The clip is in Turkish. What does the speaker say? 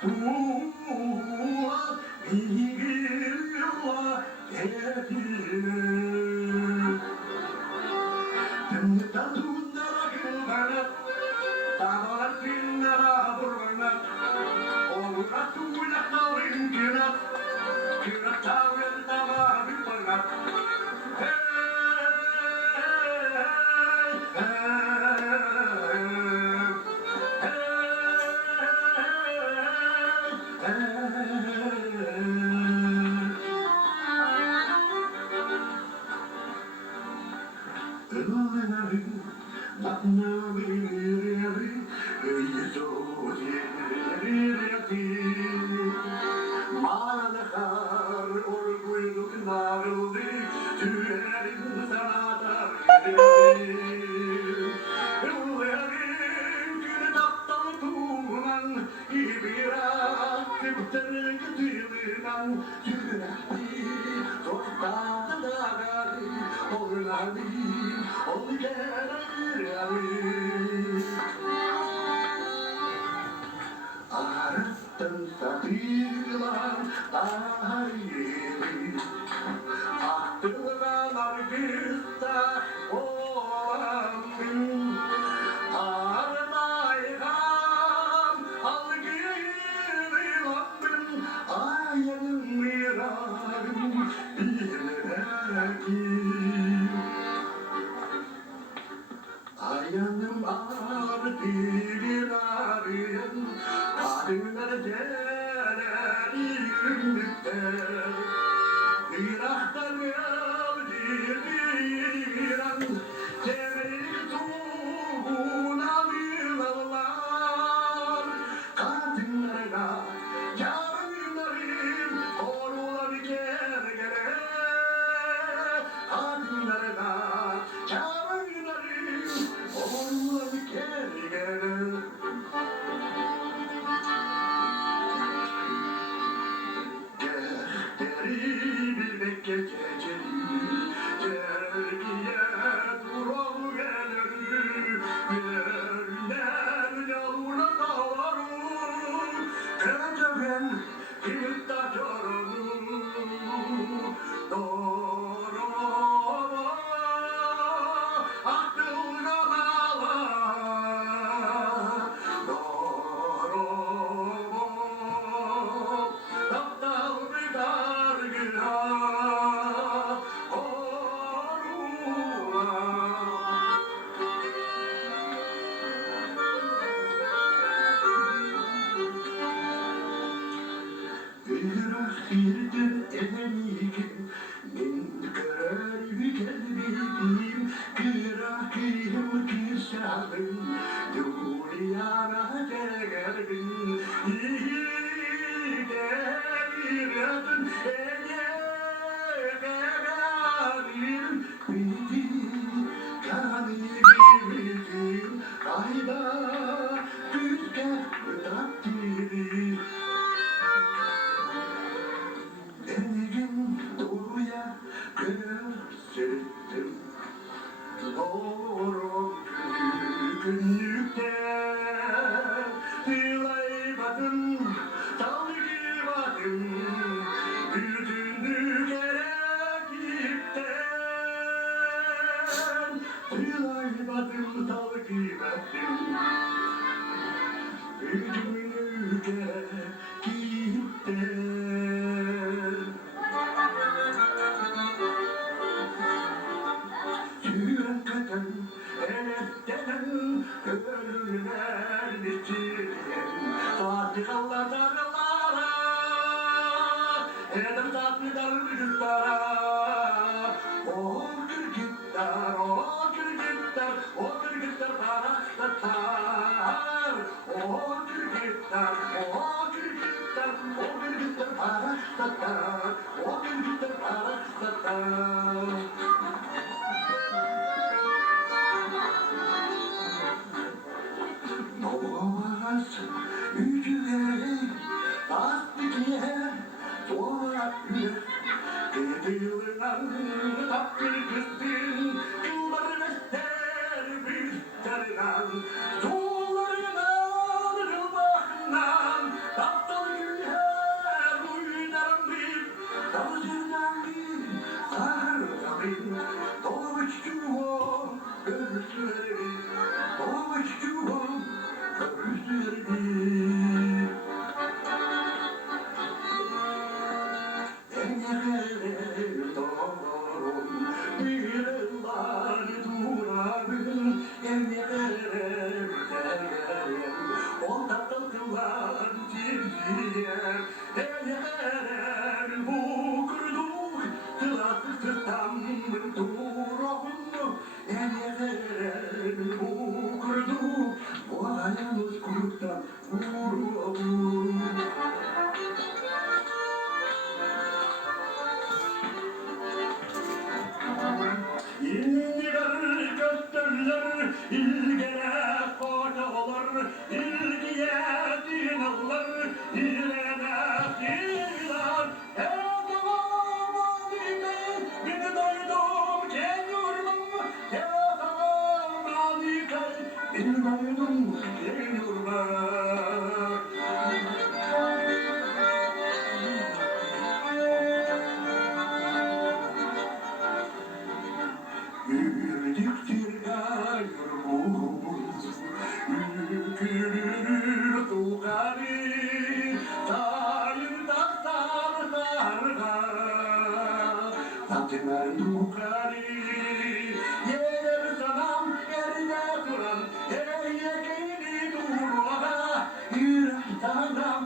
Tuğla bilgiyle dediler. Tümden tümdara gülmeler, dağlar dinlere vurmeler. Oğluna tuğla tavrin kirat, kirat tavrin tava bilmeler. Hey, hey, Malakar orguyluk narıldı, tüylerin sanatar Yılların günü taptalı tuğunan, İbirak tüpteri gütülünen, Tüyrekli toktalı dağarı, Oğlanı, ol gelir Arastan satılan tarihimi Aktılar kısta olandım Armayhan algılandım Ayağım mirarım bilemedim Ayağım ağrı bir ağrıyım Kadınlar celali gümrükte Bir ahtar bir an Cemil tuğuna yıllar Kadınlara yarınlarım Korular gergele Kadınlara yarınlarım Korular gergele Bilmek geceli, dergiye duran gelir, yerler yavru dağlarım, Kıracağım iltacarım, doğrama, aklına bağlar, doğrama, taptal bir dargıya, koruma. Yürektirdim emeğim, min kalbi kalbim, kırakım kışarım, dünyana geldim, yiğiderim, egerim, bitim, kanibim, ayda, rüzgar takdiri. Engin doğuya gösterdim Doğru günlükte Dilaymadım, talgimadım Bütünlük gereklikten Dilaymadım, talgimadım Bütünlük gereklikten Yürekten, eletten, ölüler bitirgen Fatiha'lar darılara, edem tatlılar vücutlara O kırgıtlar, o kırgıtlar, o kırgıtlar para satar O kırgıtlar, o kırgıtlar, o kırgıtlar para satar O kırgıtlar para satar Doğmaz yüzüne bastı diye doğar yürek Dediğinden tatlı kızdım yılları bester büyüklerinden Soğullarından yıllarından tatlı İndiler gösterler, ilgene fotoğlar, ilgiye dinler, ilene dinar. Tamam alikay, bir doydum geliyorum. Tamam alikay, bir doydum geliyorum. Yürüdükçe yağmur, ülkülür tuğari, sayırda sarılarga, Fatimer tuğari, yer sanam yerde duran, yekini durmağa, yürek tanam